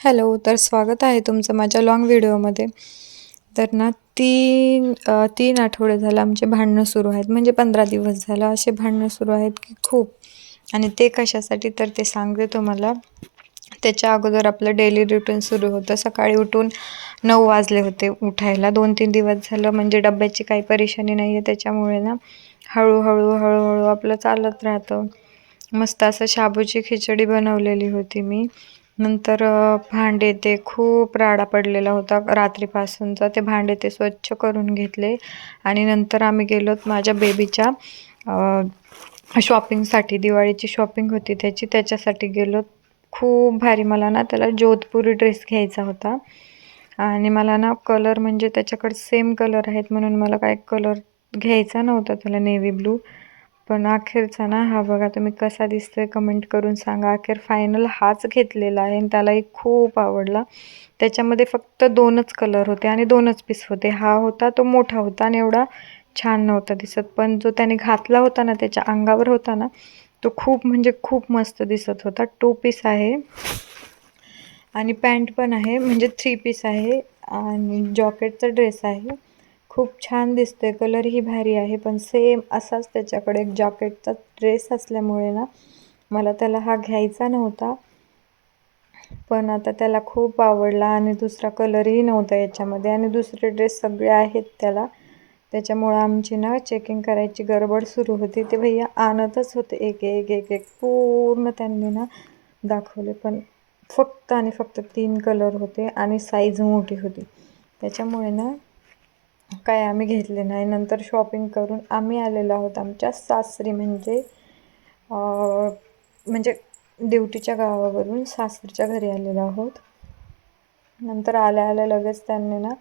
Hello, तर स्वागत आहे तुमचं माझ्या लाँग व्हिडिओमध्ये. तर ना 3 आठवडे झालं आमचे भांडणं सुरू आहेत. म्हणजे 15 दिवस झालं असे भांडणं सुरू आहेत की खूप. आणि ते कशासाठी तर ते सांगते तुम्हाला. त्याच्या अगोदर आपलं डेली रुटीन सुरू होतं. सकाळी उठून 9 वाजले होते उठायला. 2-3 दिवस झालं म्हणजे डब्याची काही परेशानी नाही आहे त्याच्यामुळे ना हळूहळू आपलं चालत राहतं. मस्त असं शाबूची खिचडी बनवलेली होती मी. नंतर भांडे ते खूप राडा पडलेला होता रात्रीपासूनचा. ते भांडे ते स्वच्छ करून घेतले आणि नंतर आम्ही गेलोत माझ्या बेबीच्या शॉपिंगसाठी. दिवाळीची शॉपिंग होती त्याच्यासाठी गेलो. खूप भारी मला ना त्याला जोधपुरी ड्रेस घ्यायचा होता आणि मला ना कलर म्हणजे त्याच्याकडे सेम कलर आहेत म्हणून मला काय कलर घ्यायचा नव्हता त्याला, नेव्ही ब्लू. पण अखेरचा ना हा बघा तुम्ही कसा दिसतोय कमेंट करून सांगा. अखेर फायनल हाच घेतलेला आहे आणि त्यालाही खूप आवडला. त्याच्यामध्ये फक्त 2च कलर होते आणि 2च पीस होते. हा होता तो मोठा होता आणि एवढा छान नव्हता दिसत, पण जो त्याने घातला होता ना त्याच्या अंगावर होता ना तो खूप म्हणजे खूप मस्त दिसत होता. 2 पीस आहे आणि पॅन्ट पण आहे, म्हणजे 3 पीस आहे आणि जॉकेटचा ड्रेस आहे. खूप छान दिसतोय, कलरही भारी आहे. पण सेम असाच त्याच्याकडे एक जॉकेटचा ड्रेस असल्यामुळे ना मला त्याला हा घ्यायचा नव्हता. पण आता त्याला खूप आवडला आणि दुसरा कलरही नव्हता याच्यामध्ये आणि दुसरे ड्रेस सगळे आहेत त्याला. त्याच्यामुळं आमची ना चेकिंग करायची गडबड सुरू होती. ते भैया आणतच होते एक एक एक एक पूर्ण त्यांनी ना दाखवले. पण फक्त आणि फक्त 3 कलर होते आणि साईज मोठी होती. त्याच्यामुळे ना काय आम्ही घेतले नाही. नंतर शॉपिंग करून आम्ही आलेलो आहोत आमच्या सासरी, म्हणजे ड्युटीच्या गावावरून सासरच्या घरी आलेलो आहोत. नंतर आल्या लगेच त्यांनी ना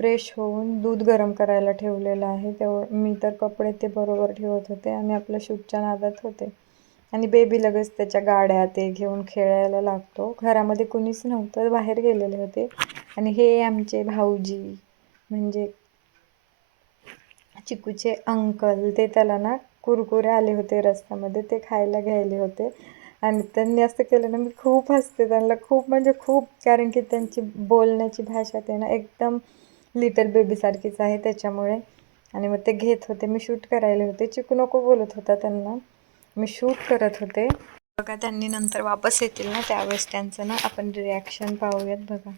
फ्रेश होऊन दूध गरम करायला ठेवलेलं आहे. मी तर कपडे ते बरोबर ठेवत होते आणि आपल्या शूटच्या नादात होते. आणि बेबी लगेच त्याच्या गाड्या ते घेऊन खेळायला लागतो. घरामध्ये कुणीच नव्हतं, बाहेर गेलेले होते. आणि हे आमचे भाऊजी म्हणजे चिकूचे अंकल, ते त्याला ना कुरकुरे आले होते रस्त्यामध्ये, ते खायला घ्यायले होते. आणि त्यांनी असं केलं ना मी खूप हसते त्यांना, खूप म्हणजे खूप. कारण की त्यांची बोलण्याची भाषा ते ना एकदम लिटल बेबीसारखीच आहे त्याच्यामुळे. आणि मग ते घेत होते, मी शूट करायला होते. चिकू नको बोलत होता त्यांना, मी शूट करत होते. बघा त्यांनी नंतर वापस येतील ना त्यावेळेस त्यांचं ना आपण रिॲक्शन पाहूयात. बघा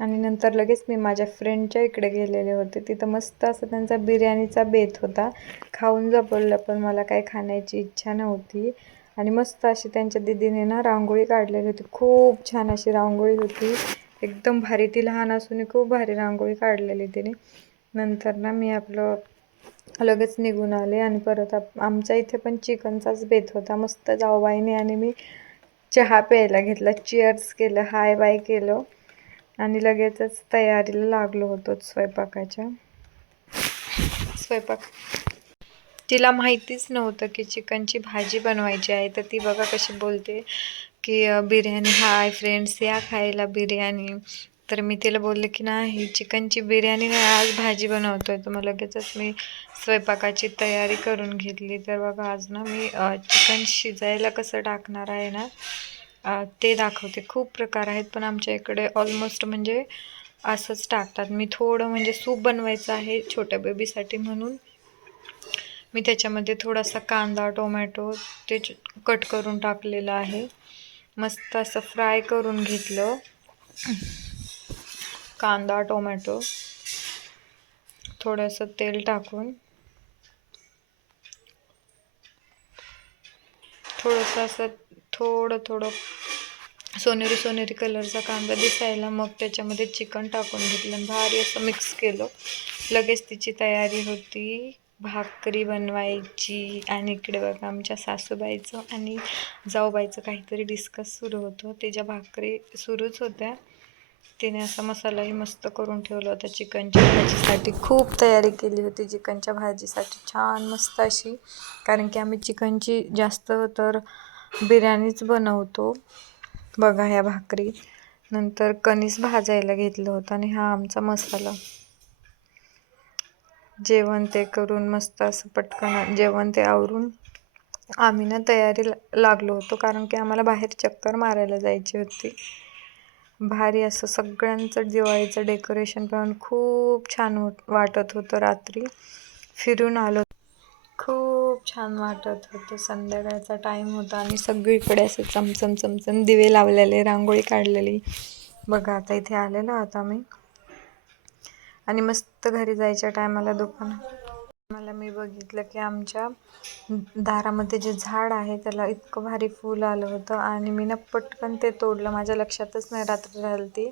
आणि नंतर लगेच मी माझ्या फ्रेंडच्या इकडे गेलेले होते. तिथं मस्त असं त्यांचा बिर्याणीचा बेत होता. खाऊन जपवलं, पण मला काही खाण्याची इच्छा नव्हती. आणि मस्त अशी त्यांच्या दीदीने ना रांगोळी काढलेली होती. खूप छान अशी रांगोळी होती, एकदम भारी. ती लहान असून खूप भारी रांगोळी काढलेली तिने. नंतर ना मी आपलं लगेच निघून आले आणि परत आमच्या इथे पण चिकनचाच बेत होता. मस्त जाऊबाईने आणि मी चहा प्यायला घेतला, चिअर्स केलं, हाय बाय केलं आणि लगेचच तयारीला लागलो होतो स्वयंपाकाच्या. तिला माहितीच नव्हतं की चिकनची भाजी बनवायची आहे. तर ती बघा कशी बोलते की बिर्याणी, हाय फ्रेंड्स या खायला बिर्याणी. तर मी तिला बोलले की नाही, चिकनची बिर्याणी नाही, आज भाजी बनवतोय. तर मग लगेचच मी स्वयंपाकाची तयारी करून घेतली. तर बघा आज ना मी चिकन शिजायला कसं टाकणार आहे ना ते दाखवते. खूप प्रकार आहेत पण आमच्या इकडे ऑलमोस्ट म्हणजे असंच टाकतात. मी थोडं म्हणजे सूप बनवायचं आहे छोट्या बेबीसाठी म्हणून मी त्याच्यामध्ये थोडासा कांदा टोमॅटो ते कट करून टाकलेलं आहे. मस्त असं फ्राय करून घेतलं कांदा टोमॅटो. थोडंसं तेल टाकून थोडंसं असं थोडं सोनेरी कलरचा कांदा दिसायला, मग त्याच्यामध्ये चिकन टाकून घेतलं, भारी असं मिक्स केलं. लगेच तिची तयारी होती भाकरी बनवायची. आणि इकडे बघा आमच्या सासूबाईचं आणि जाऊबाईचं काहीतरी डिस्कस सुरू होतं. तिच्या भाकरी सुरूच होत्या. तिने असा मसालाही मस्त करून ठेवला होता चिकनच्या भाजीसाठी. खूप तयारी केली होती चिकनच्या भाजीसाठी छान मस्त अशी. कारण की आम्ही चिकनची जास्त तर बिर्याणीच बनवतो. बघा ह्या भाकरी. नंतर कणीस भाजायला घेतलं होतं आणि हा आमचा मसाला. जेवण ते करून मस्त असं पटकन जेवण ते आवरून आम्ही ना तयारी लागलो होतो, कारण की आम्हाला बाहेर चक्कर मारायला जायची होती. भारी असं सगळ्यांचं दिवाळीचं डेकोरेशन पाहून खूप छान वाटत होतं. रात्री फिरून आलो, खूप छान वाटत होतं. संध्याकाळचा टाईम होता आणि सगळीकडे असे चमचम चमचम दिवे लावलेले, रांगोळी काढलेली. बघा आता इथे आलेलो आहोत आम्ही आणि मस्त घरी जायच्या टायमाला मला मी बघितलं की आमच्या दारामध्ये जे झाड आहे त्याला इतकं भारी फूल आलं होतं आणि मी ना पटकन ते तोडलं. माझ्या लक्षातच नाही रात्र झाली ती.